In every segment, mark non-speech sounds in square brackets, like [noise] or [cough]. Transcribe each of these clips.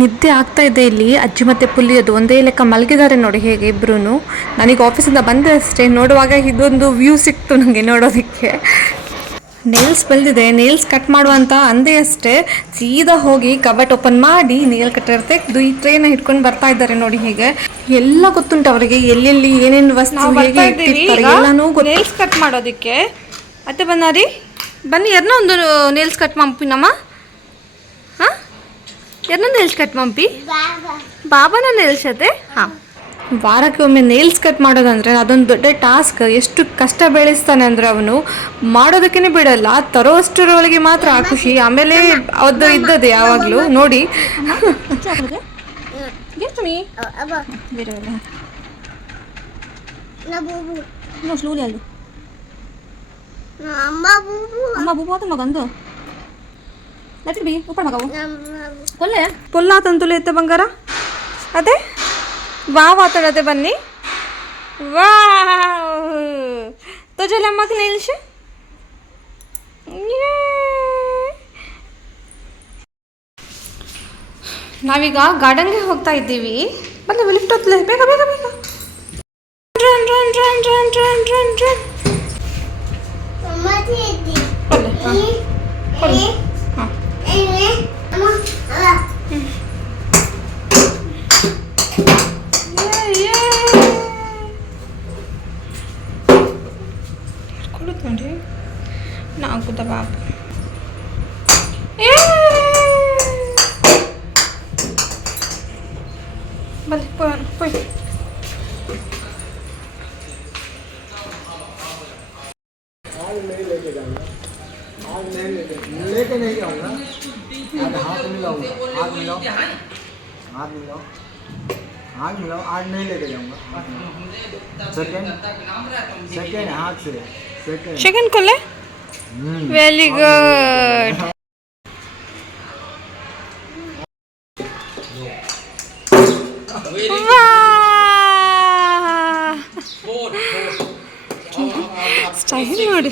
ನಿದ್ದೆ ಆಗ್ತಾ ಇದೆ ಇಲ್ಲಿ. ಅಜ್ಜಿ ಮತ್ತೆ ಪುಲ್ಲಿಯದು ಒಂದೇ ಲೆಕ್ಕ ಮಲಗಿದ್ದಾರೆ ನೋಡಿ ಹೇಗೆ ಇಬ್ರು ನನಗೆ ಆಫೀಸಿಂದ ಬಂದೆ ಅಷ್ಟೇ. ನೋಡುವಾಗ ಇದೊಂದು ವ್ಯೂ ಸಿಕ್ತು ನನಗೆ ನೋಡೋದಕ್ಕೆ. ನೇಲ್ಸ್ ಬಂದಿದೆ ನೇಲ್ಸ್ ಕಟ್ ಮಾಡುವಂತ ಅಂದೆ ಅಷ್ಟೇ. ಸೀದಾ ಹೋಗಿ ಕಬಟ್ ಓಪನ್ ಮಾಡಿ ನೇಲ್ ಕಟ್ಟರ್ ತೆಗೆದು ಈ ಟ್ರೇನ ಹಿಡ್ಕೊಂಡು ಬರ್ತಾ ಇದ್ದಾರೆ ನೋಡಿ ಹೇಗೆ. ಎಲ್ಲ ಗೊತ್ತುಂಟು ಅವರಿಗೆ. ಎಲ್ಲೆಲ್ಲಿ ಏನೇನು ವಸ್ತು ಹೇಗೆ ಇಟ್ಟಿರ್ತಾರೆ ಎಲ್ಲಾನು ನೇಲ್ಸ್ ಕಟ್ ಮಾಡೋದಕ್ಕೆ. ಅತ್ತೆ ಬನ್ನಾರಿ ಬನ್ನಿ ಎರನ ಒಂದು ನೇಲ್ಸ್ ಕಟ್ ಮಾಡ್ಪಿನಮ್ಮ ಎರನ ನೇಲ್ಸ್ ಕಟ್ ಮಂಪಿ? ಬಾಬಾನ ನೇಲ್ಸ್ ಅತ್ತೆ ಹಾಂ. ವಾರಕ್ಕೆ ಒಮ್ಮೆ ನೇಲ್ಸ್ ಕಟ್ ಮಾಡೋದಂದ್ರೆ ಅದೊಂದು ದೊಡ್ಡ ಟಾಸ್ಕ್ ಎಷ್ಟು ಕಷ್ಟ ಬೆಳೆಸ್ತಾನೆ ಅಂದ್ರೆ ಅವನು. ಮಾಡೋದಕ್ಕೇನೆ ಬಿಡಲ್ಲ ತರೋಷ್ಟರೊಳಗೆ ಮಾತ್ರ ಆ ಖುಷಿ. ಆಮೇಲೆ ಅದು ಇದ್ದದೆ ಯಾವಾಗಲೂ. ನೋಡಿ. ಅಮ್ಮ ಬೂಬು. ಬೂಬಾತ ಮಗಂದು. ಲಟ್ಟಿ ಬಿ ಉಪ್ಪ ಮಗವು Mama ಕೊಲ್ಲೆ ಪುಲ್ಲ ತಂತುಲೆ ಎತ್ತೆ ಬಂಗಾರ ಅದೇ ವಾ ಮಾತಾಡದೆ ಬನ್ನಿ ವಾ ತುಜಲ ಅಮ್ಮಕ್ಕೆ ನಿಲ್ಸು ನಾವೀಗ ಗಾರ್ಡನ್ಗೆ ಹೋಗ್ತಾ ಇದ್ದೀವಿ ಬಲ್ಲ ಲಿಫ್ಟ್ ಹತ್ತಲೆ ಬೇಗ ಬೇಗ ಬೇಗ run run run run run run run Mama titi. nakagod na babo. Balik लेके नहीं जाऊंगा आज हाथ मिलाऊंगा हाथ मिलाओ हाथ मिलाओ हाथ मिलाओ आज नहीं लेके जाऊंगा सेकंड सेकंड हाथ से सेकंड ಸೆಕೆಂಡ್ ಕೊಲ್ಲೆ हम्म ವೆರಿ ಗುಡ್ ಸ್ಟೈಲ್ ನೋಡಿ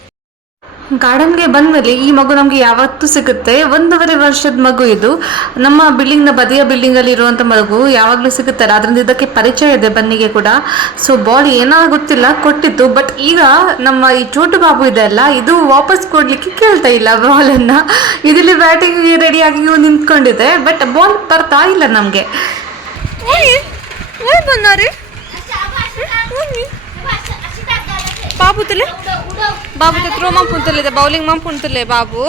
ಗಾರ್ಡನ್ಗೆ ಬಂದ್ಮೇಲೆ ಈ ಮಗು ನಮಗೆ ಯಾವತ್ತೂ ಸಿಗುತ್ತೆ. ಒಂದೂವರೆ ವರ್ಷದ ಮಗು ಇದು. ನಮ್ಮ ಬಿಲ್ಡಿಂಗ್ನ ಬದಿಯ ಬಿಲ್ಡಿಂಗಲ್ಲಿ ಇರುವಂಥ ಮಗು ಯಾವಾಗಲೂ ಸಿಗುತ್ತಾರೆ ಅದರಿಂದ ಇದಕ್ಕೆ ಪರಿಚಯ ಇದೆ ಬನ್ನಿಗೆ ಕೂಡ. ಸೊ ಬಾಲ್ ಏನೋ ಗೊತ್ತಿಲ್ಲ ಕೊಟ್ಟಿತ್ತು ಬಟ್ ಈಗ ನಮ್ಮ ಈ ಚೋಟು ಬಾಬು ಇದೆ ಅಲ್ಲ, ಇದು ವಾಪಸ್ ಕೊಡಲಿಕ್ಕೆ ಕೇಳ್ತಾ ಇಲ್ಲ ಬಾಲನ್ನು ಇದರಲ್ಲಿ ಬ್ಯಾಟಿಂಗ್ ರೆಡಿಯಾಗಿ ನಿಂತ್ಕೊಂಡಿದೆ. ಬಟ್ ಬಾಲ್ ಬರ್ತಾ ಇಲ್ಲ ನಮಗೆ. ಬಾಬು ತುಲೆ? ಬಾಬು ತ್ರೋ ಮಂಪ್ ಪುಂತಲಿದೆ ಬೌಲಿಂಗ್ ಮಂಪ್ ಪುಂತಲೆ ಬಾಬು.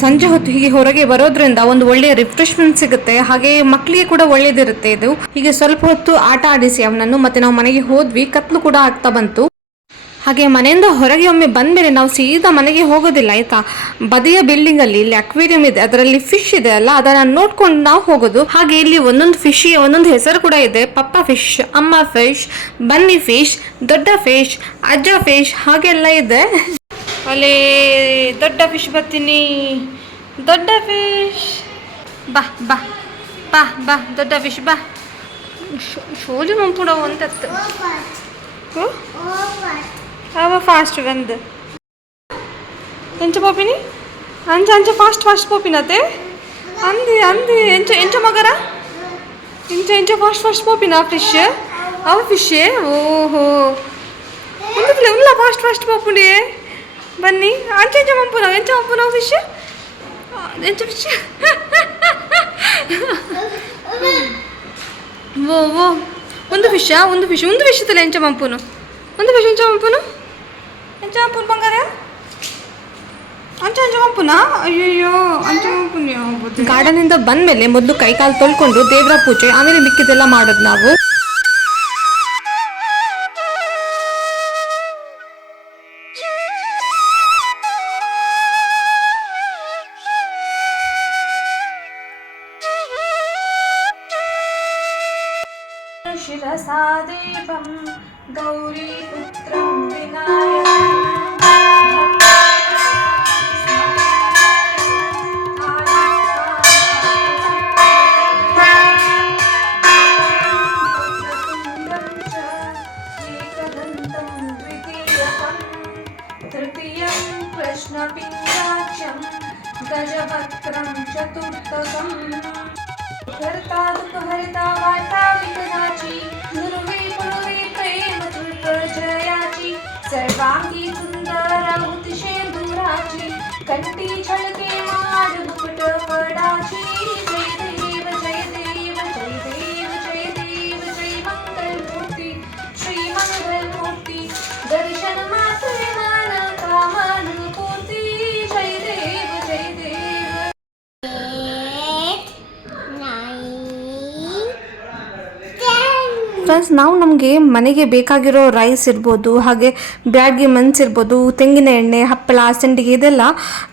ಸಂಜೆ ಹೊತ್ತು ಹೀಗೆ ಹೊರಗೆ ಬರೋದ್ರಿಂದ ಒಂದು ಒಳ್ಳೆಯ ರಿಫ್ರೆಶ್ಮೆಂಟ್ ಸಿಗುತ್ತೆ. ಹಾಗೆ ಮಕ್ಕಳಿಗೆ ಕೂಡ ಒಳ್ಳೇದಿರುತ್ತೆ ಇದು. ಹೀಗೆ ಸ್ವಲ್ಪ ಹೊತ್ತು ಆಟ ಆಡಿಸಿ ಅವನನ್ನು. ಮತ್ತೆ ನಾವು ಮನೆಗೆ ಹೋದ್ವಿ. ಕತ್ಲು ಕೂಡ ಆಗ್ತಾ ಬಂತು. ಹಾಗೆ ಮನೆಯಿಂದ ಹೊರಗೆ ಒಮ್ಮೆ ಬಂದಮೇಲೆ ನಾವು ಸೀದಾ ಮನೆಗೆ ಹೋಗೋದಿಲ್ಲ, ಆಯ್ತಾ? ಬದಿಯ ಬಿಲ್ಡಿಂಗ್ ಅಲ್ಲಿ, ಇಲ್ಲಿ ಅಕ್ವೇರಿಯಂ ಇದೆ, ಅದರಲ್ಲಿ ಫಿಶ್ ಇದೆ ಅಲ್ಲ, ಅದನ್ನ ನೋಡ್ಕೊಂಡು ನಾವು ಹೋಗೋದು. ಹಾಗೆ ಇಲ್ಲಿ ಒಂದೊಂದು ಫಿಶ್ಗೆ ಒಂದೊಂದು ಹೆಸರು ಕೂಡ ಇದೆ. ಪಪ್ಪ ಫಿಶ್ ಅಮ್ಮ ಫಿಶ್ ಬನ್ನಿ ಫಿಶ್ ದೊಡ್ಡ ಫಿಶ್ ಅಜ್ಜ ಫಿಶ್ ಹಾಗೆಲ್ಲ ಇದೆ. ಅಲ್ಲಿ ದೊಡ್ಡ ಫಿಶ್ ಬರ್ತೀನಿ. ದೊಡ್ಡ ಫಿಶ್ ಬಾ ಬಾ ಬಾ ಬಾ, ದೊಡ್ಡ ಫಿಶ್ ಬಾ. ಶೋಲಿ ಮಂಪುಡ ಹ್ಞೂ ಅವ ಫಾಸ್ಟ್ ವಂದ್ ಎಂಚ ಪೋಪಿನಿ? ಅಂಚ ಅಂಚ ಫಾಸ್ಟ್ ಫಾಸ್ಟ್ ಪೋಪಿನತೆ ಅಂದಿ ಅಂದಿ, ಎಂಚ ಎಂಚ ಮಗರ? ಇಂಚ ಇಂಚ ಫಾಸ್ಟ್ ಫಾಸ್ಟ್ ಪೋಪಿನ ಫಿಶ್ ಅವ ಫಿಶ್ ಓಹೋ. ಒಂದು ಉಲ್ಲ ಫಾಸ್ಟ್ ಫಾಸ್ಟ್ ಪೋಪುಂಡಿ ಬನ್ನಿ. ಅಂಚ, ಎಂಚ ಮಂಪುನ ಎಂಚ ಮಂಪುನ ಫಿಶ್ ಎಂಚ ಫಿಶ್ ಓ ಓ. ಒಂದು ಫಿಶಾ ಒಂದು ಫಿಶ್ ಒಂದು ಫಿಶ್ ತಲೆ ಎಂಚ ಮಂಪುನು? ಒಂದು ಫಿಶ್ ಎಂಚ ಮಂಪುನು? ಮಂಪುನು ಬಂಗಾರ? ಅಂಚ ಮಂಪುನ ಅಯ್ಯಯ್ಯೋ ಗಾರ್ಡನಿಂದ ಗಾರ್ಡನ್ ಇಂದ ಬಂದ್ಮೇಲೆ ಮೊದಲು ಕೈಕಾಲು ತೊಳ್ಕೊಂಡು ದೇವರ ಪೂಜೆ, ಆಮೇಲೆ ಮಿಕ್ಕಿದೆಲ್ಲ ಮಾಡೋದು ನಾವು. सर्वांगी सुंदर उतिशे दुराची कंटी छलके मार मुकुट वडाची ಫ್ರೆಂಡ್ಸ್, ನಾವು ನಮಗೆ ಮನೆಗೆ ಬೇಕಾಗಿರೋ ರೈಸ್ ಇರ್ಬೋದು, ಹಾಗೆ ಬ್ಯಾಡ್ಗೆ ಮನ್ಸ್ ಇರ್ಬೋದು, ತೆಂಗಿನ ಎಣ್ಣೆ, ಹಪ್ಪಳ, ಸಂಡಿಗೆ ಇದೆಲ್ಲ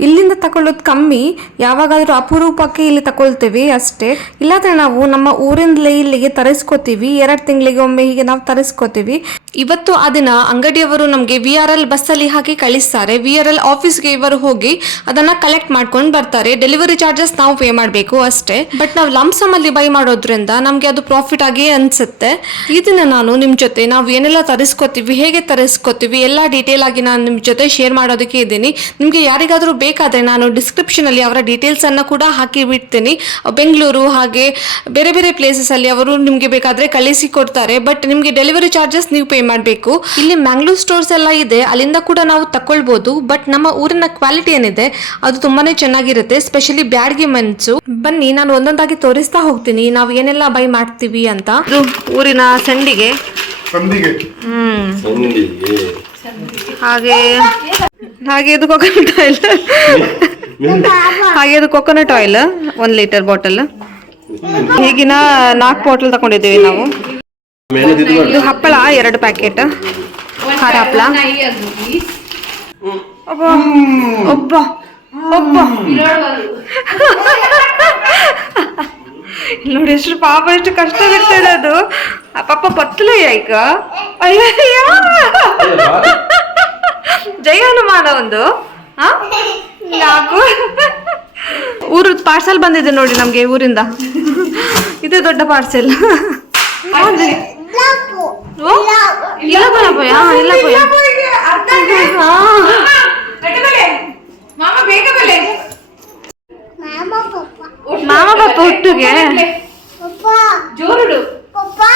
ಇಲ್ಲಿಂದ ತಗೊಳ್ಳೋದು ಕಮ್ಮಿ. ಯಾವಾಗಾದರೂ ಅಪರೂಪಕ್ಕೆ ಇಲ್ಲಿ ತಗೊಳ್ತೀವಿ ಅಷ್ಟೇ. ಇಲ್ಲಾದರೆ ನಾವು ನಮ್ಮ ಊರಿಂದಲೇ ಇಲ್ಲಿಗೆ ತರಿಸ್ಕೋತೀವಿ. ಎರಡು ತಿಂಗಳಿಗೆ ಒಮ್ಮೆ ಹೀಗೆ ನಾವು ತರಿಸ್ಕೋತೀವಿ. ಇವತ್ತು ಆ ದಿನ ಅಂಗಡಿಯವರು ನಮಗೆ ವಿ ಆರ್ ಎಲ್ ಬಸ್ಸಲ್ಲಿ ಹಾಕಿ ಕಳಿಸ್ತಾರೆ. ವಿ ಆರ್ ಎಲ್ ಆಫೀಸ್ಗೆ ಇವರು ಹೋಗಿ ಅದನ್ನ ಕಲೆಕ್ಟ್ ಮಾಡ್ಕೊಂಡು ಬರ್ತಾರೆ. ಡೆಲಿವರಿ ಚಾರ್ಜಸ್ ನಾವು ಪೇ ಮಾಡಬೇಕು ಅಷ್ಟೇ. ಬಟ್ ನಾವು ಲಮ್ಸಮ್ ಅಲ್ಲಿ ಬೈ ಮಾಡೋದ್ರಿಂದ ನಮಗೆ ಅದು ಪ್ರಾಫಿಟ್ ಆಗಿ ಅನ್ಸುತ್ತೆ. ಈ ದಿನ ನಾನು ನಿಮ್ಮ ಜೊತೆ ನಾವು ಏನೆಲ್ಲ ತರಿಸ್ಕೋತೀವಿ, ಹೇಗೆ ತರಿಸ್ಕೋತೀವಿ, ಎಲ್ಲ ಡೀಟೇಲ್ ಆಗಿ ನಾನು ನಿಮ್ಮ ಜೊತೆ ಶೇರ್ ಮಾಡೋದಕ್ಕೆ ಇದ್ದೀನಿ. ನಿಮಗೆ ಯಾರಿಗಾದರೂ ಬೇಕಾದರೆ ನಾನು ಡಿಸ್ಕ್ರಿಪ್ಷನ್ ಅಲ್ಲಿ ಅವರ ಡೀಟೇಲ್ಸನ್ನು ಕೂಡ ಹಾಕಿ ಬಿಡ್ತೀನಿ. ಬೆಂಗಳೂರು ಹಾಗೆ ಬೇರೆ ಬೇರೆ ಪ್ಲೇಸಸ್ ಅಲ್ಲಿ ಅವರು ನಿಮಗೆ ಬೇಕಾದ್ರೆ ಕಳಿಸಿ ಕೊಡ್ತಾರೆ. ಬಟ್ ನಿಮಗೆ ಡೆಲಿವರಿ ಚಾರ್ಜಸ್ ನೀವು ಪೇ ಮಾಡಬೇಕು. ಇಲ್ಲಿ ಮ್ಯಾಂಗ್ಳೂರ್ ಸ್ಟೋರ್ಸ್ ಎಲ್ಲ ಇದೆ, ಅಲ್ಲಿಂದ ಕೂಡ ನಾವು ತಗೊಳ್ಬೋದು ಬಟ್ ನಮ್ಮ ಊರಿನ ಕ್ವಾಲಿಟಿ ಏನಿದೆ, ಅದು ತುಂಬಾನೇ ಚೆನ್ನಾಗಿರುತ್ತೆ ಸ್ಪೆಷಲಿ ಬ್ಯಾಡ್ಗೆ ಮಂಚು ಬನ್ನಿ, ನಾನು ಒಂದೊಂದಾಗಿ ತೋರಿಸ್ತಾ ಹೋಗ್ತೀನಿ. ನಾವು ಏನೆಲ್ಲ ಬೈ ಮಾಡ್ತೀವಿ ಅಂತ. ಊರಿನ ಸಂಡಿಗೆ. ಸಂದಿಗೆ ಹ್ಮ್. ಹಾಗೆ ಹಾಗೆ ಇದು ಕೊಕೊನಟ್ ಆಯಿಲ್ ಹಾಗೆ ಇದು ಕೊಕೊನಟ್ ಆಯಿಲ್ ಒಂದು ಲೀಟರ್ ಬಾಟಲ್ ಈಗಿನ ನಾಲ್ಕು ಬಾಟಲ್ ತಗೊಂಡಿದ್ದೀವಿ ನಾವು. ಇದು ಹಪ್ಪಳ ಎರಡು ಪ್ಯಾಕೆಟ್ ಖಾರ ಹಪ್ಪಳ. ಒಬ್ಬ ಒಬ್ಬ ಒಬ್ಬ. ನೋಡಿ ಎಷ್ಟು ಪಾಪ ಎಷ್ಟು ಕಷ್ಟ ಬಿಡ್ತದೆ ಅದು ಪಾಪ ಪತ್ತಲ ಈಗ ಅಯ್ಯೋ ಜೈ ಹನುಮಾನ ಒಂದು? ಯಾಕು ಊರು ಪಾರ್ಸೆಲ್ ಬಂದಿದೆ ನೋಡಿ ನಮ್ಗೆ ಊರಿಂದ ಇದು ದೊಡ್ಡ ಪಾರ್ಸೆಲ್. ಇಲ್ಲ ಬರಪ್ಪಯ್ಯ ಇಲ್ಲ ಮಾಮ ಪಾಪ ಒಟ್ಟಿಗೆ Papa. ಜೋರುಡು Papa.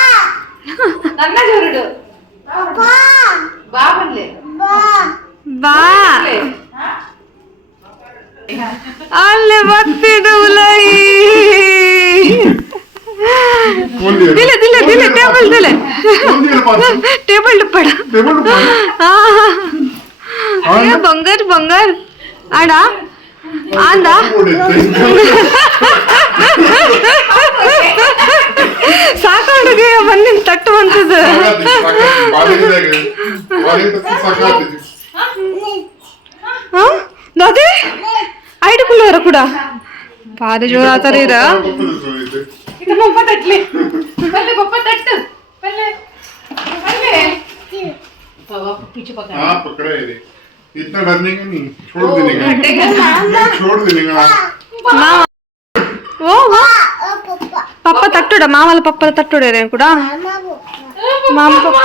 ನನ್ನ ಜೋರುಡು Papa. ಬಾ ಬಲ್ಲೆ Ba. ಬಾ ಅಲ್ಲೇ ಬರ್ತಿದ್ದು ಉಲೈ ಒಂದಿರ ದಿಲೆ ದಿಲೆ ದಿಲೆ ಟೇಬಲ್ ದಿಲೆ ಒಂದಿರ ಪಾಸ್ ಟೇಬಲ್ ಡುಪ್ಪಡ ಟೇಬಲ್ ಆ, ಅಯ್ಯೋ, ಬಂಗಾರ್ ಬಂಗಾರ್ ಆಡ ಆಂದ ಸಾಕಾಡುಗೆ ಬಂದಿನ ತಟ್ಟು ಬಂತದ ದಾದಿ ಐದು ಕುಲ್ಲವರ ಕೂಡ ಭಾರಿ ಜೋರ ಆತರ ಇರ ಇದು ಪಪ್ಪ ತಟ್ಲಿ ಪಲ್ಲೆ ಪಪ್ಪ ತಟ್ಟು ಪಲ್ಲೆ ಪಲ್ಲೆ बाबा पीछे पकड़ हाँ पकड़ा है रे इतना डरने का नहीं छोड़ देने का नहीं, छोड़ देने का ಮಾವ ఓ పప్ప తట్టుడా మామల పప్పల తట్టుడా నేను కూడా మామ పప్ప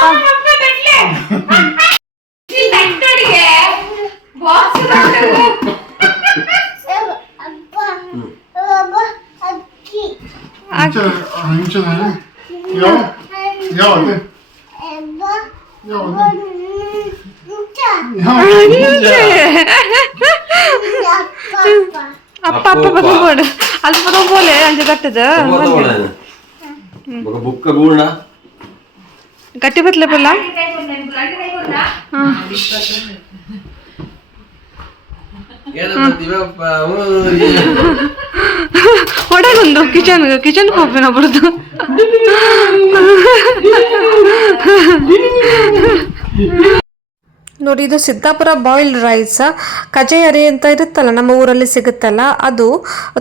అక్కి ಅಲ್ಫಾ ದೊಂಗೆ ಅಲ್ಫಾ ದೊಂಗೆ ಲೇ ಅಂಜ ಕತ್ತಿದಾ ಬ್ರೋ ಬುಕ್ಕ ಗುಣ ಕತ್ತೆದ ಕಿಚನ್ ಕಿಚನ್ ಕೊಬ್ಬೇನ ಬರ್ತೀರಾ [laughs] [laughs] [laughs] ನೋಡಿ, ಇದು ಸಿದ್ದಾಪುರ ಬಾಯ್ಲ್ಡ್ ರೈಸ್. ಕಜೆಯರಿ ಅಂತ ಇರುತ್ತಲ್ಲ, ನಮ್ಮ ಊರಲ್ಲಿ ಸಿಗುತ್ತಲ್ಲ, ಅದು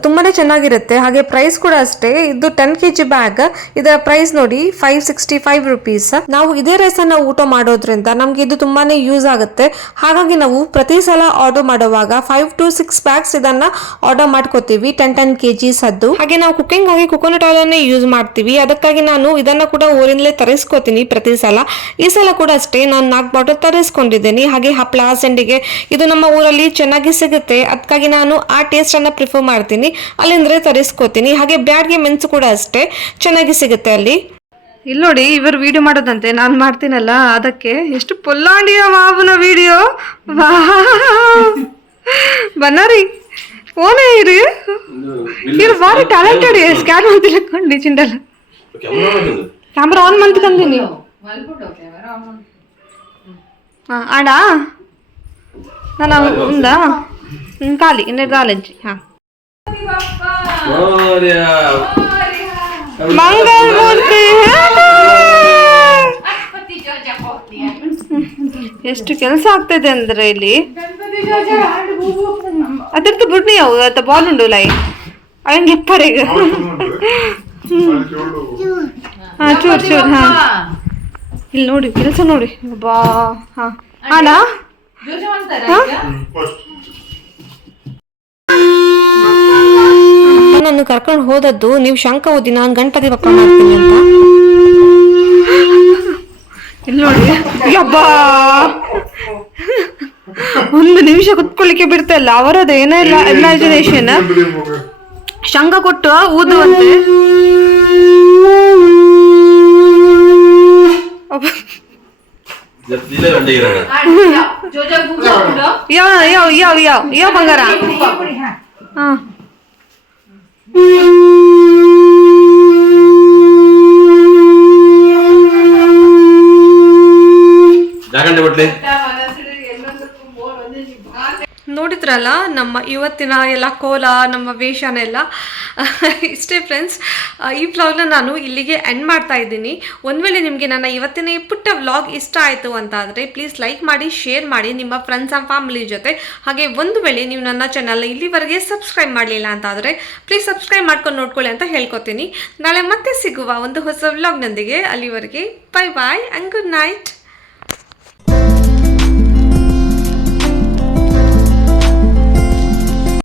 ತುಂಬಾ ಚೆನ್ನಾಗಿರುತ್ತೆ. ಹಾಗೆ ಪ್ರೈಸ್ ಕೂಡ ಅಷ್ಟೇ. ಇದು ಟೆನ್ ಕೆ ಜಿ ಬ್ಯಾಗ್ ಇದರ ಪ್ರೈಸ್ ನೋಡಿ ಫೈವ್ ಸಿಕ್ಸ್ಟಿ ಫೈವ್ ರುಪೀಸ್ ನಾವು ಇದೇ ರೈಸ್ ಅನ್ನ ಊಟ ಮಾಡೋದ್ರಿಂದ ನಮ್ಗೆ ಇದು ತುಂಬಾನೇ ಯೂಸ್ ಆಗುತ್ತೆ. ಹಾಗಾಗಿ ನಾವು ಪ್ರತಿ ಸಲ ಆರ್ಡರ್ ಮಾಡುವಾಗ ಫೈವ್ ಟು ಸಿಕ್ಸ್ ಬ್ಯಾಗ್ಸ್ ಇದನ್ನ ಆರ್ಡರ್ ಮಾಡ್ಕೋತೀವಿ ಟೆನ್ ಟೆನ್ ಕೆ ಜಿಸ್ ಅದ್ದು. ಹಾಗೆ ನಾವು ಕುಕಿಂಗ್ ಆಗಿ ಕೊಕೋನಟ್ ಆಯಿಲ್ ಅನ್ನೇ ಯೂಸ್ ಮಾಡ್ತೀವಿ. ಅದಕ್ಕಾಗಿ ನಾನು ಇದನ್ನ ಕೂಡ ಊರಿಂದಲೇ ತರಿಸ್ಕೋತೀನಿ ಪ್ರತಿ ಸಲ. ಈ ಸಲ ಕೂಡ ಅಷ್ಟೇ, ನಾನು ನಾಲ್ಕು ಬಾಟಲ್ ತರಿಸ್ಕೊಂಡಿದ್ದೀನಿ ಹಾಗೆ ಹಪ್ಪಳ ಸಂಡಿಗೆ ಇದು ನಮ್ಮ ಊರಲ್ಲಿ ಚೆನ್ನಾಗಿ ಸಿಗುತ್ತೆ. ಅದಕ್ಕಾಗಿ ನಾನು ಆ ಟೇಸ್ಟನ್ನು ಪ್ರಿಫರ್ ಮಾಡ್ತೀನಿ. ಅಲ್ಲಿಂದ್ರೆ ತರಿಸ್ಕೋತೀನಿ. ಹಾಗೆ ಬ್ಯಾಡ್ಗೆ ಮೆಣಸು ಕೂಡ ಅಷ್ಟೇ. ಚೆನ್ನಾಗಿ ಸಿಗುತ್ತೆ ಅಲ್ಲಿ. ಇಲ್ಲಿ ನೋಡಿ ಇವರು ವಿಡಿಯೋ ಮಾಡೋದಂತೆ. ನಾನು ಮಾಡ್ತೀನಲ್ಲ ಅದಕ್ಕೆ. ಎಷ್ಟು ಪೊಲ್ಲಾಂಡಿಯ ಮಾವನ ವಿಡಿಯೋ ವಾ ಬನ್ನಾರಿ ಫೋನೇ ಇರಿ. ಇವ್ರು ಬಾರಿ ಟ್ಯಾಲೆಂಟೆಡ್ ಸ್ಕ್ಯಾನ್ ಮಾಡ್ತಿಲ್ಲಕೊಂಡು ಚಿಂಡಲ್ಲ ಕ್ಯಾಮ್ರಾ ಆನ್ ಮಾಡ್ತಂದೀನಿ ಹಾಂ ಆಡಾ ನಾನು ఉందా ఖాళీ నేను కాలేజీ ಮಂಗಳಮೂರ್ತಿ ಎಷ್ಟು ಕೆಲಸ ಆಗ್ತದೆ ಅಂದ್ರೆ ಇಲ್ಲಿ ಅದರದ್ದು ಬುಡ್ನಿ ಅವು ಅತ್ತ ಬಾಲ್ ಉಂಡು ಲೈ ಅವಂಗೆ ಎಪ್ಪರಿಗೆ ಹಾ ಚೂರ್ ಚೂರ್ ಹಾ ಇಲ್ಲಿ ನೋಡಿ ಕೆಲಸ ನೋಡಿ. ಬಾ ಹಾ. ಅಣ್ಣ ನನ್ನ ಕರ್ಕೊಂಡು ಹೋದದ್ದು ನೀವು ಶಂಕ ಓದಿ ನಾನು ಗಣಪತಿ ಬಪ್ಪ ಮಾಡ್ತೀನಿ ಅಂತ. ಇಲ್ಲಿ ನೋಡಿ. ಯಬ್ಬಾ! ಒಂದು ನಿಮಿಷ ಕುತ್ಕೊಳ್ಳಿಕ್ಕೆ ಬಿಡ್ತಾ ಇಲ್ಲ. ಅವರದ್ದು ಏನೋ ಇಲ್ಲ ಇಮ್ಯಾಜಿನೇಷನ್ ಶಂಕ ಕೊಟ್ಟು ಊದುವಂತೆ. ಅಬ್ಬ. ಯಾವ ಯಾವ ಯಾವ ಯಾವ ಯಾವ ಬಂಗಾರ ಹಾ ಜಾಗಂಟೆ ಬಟ್ಲೆ ನೋಡಿದ್ರಲ್ಲ, ನಮ್ಮ ಇವತ್ತಿನ ಎಲ್ಲ ಕೋಲ, ನಮ್ಮ ವೇಷನೆಲ್ಲ [laughs] ಇಷ್ಟೇ ಫ್ರೆಂಡ್ಸ್ ಈ ವ್ಲಾಗ್ನ ನಾನು ಇಲ್ಲಿಗೆ ಎಂಡ್ ಮಾಡ್ತಾ ಇದ್ದೀನಿ. ಒಂದು ವೇಳೆ ನಿಮಗೆ ನನ್ನ ಇವತ್ತಿನ ಈ ಪುಟ್ಟ ವ್ಲಾಗ್ ಇಷ್ಟ ಆಯಿತು ಅಂತ ಆದರೆ ಪ್ಲೀಸ್ ಲೈಕ್ ಮಾಡಿ ಶೇರ್ ಮಾಡಿ ನಿಮ್ಮ ಫ್ರೆಂಡ್ಸ್ ಆ್ಯಂಡ್ ಫ್ಯಾಮಿಲಿ ಜೊತೆ. ಹಾಗೆ ಒಂದು ವೇಳೆ ನೀವು ನನ್ನ ಚಾನಲ್ನ ಇಲ್ಲಿವರೆಗೆ ಸಬ್ಸ್ಕ್ರೈಬ್ ಮಾಡಲಿಲ್ಲ ಅಂತ ಆದರೆ ಪ್ಲೀಸ್ ಸಬ್ಸ್ಕ್ರೈಬ್ ಮಾಡ್ಕೊಂಡು ನೋಡ್ಕೊಳ್ಳಿ ಅಂತ ಹೇಳ್ಕೊತೀನಿ. ನಾಳೆ ಮತ್ತೆ ಸಿಗುವ ಒಂದು ಹೊಸ ವ್ಲಾಗ್ನೊಂದಿಗೆ ಅಲ್ಲಿವರೆಗೆ bye bye and good night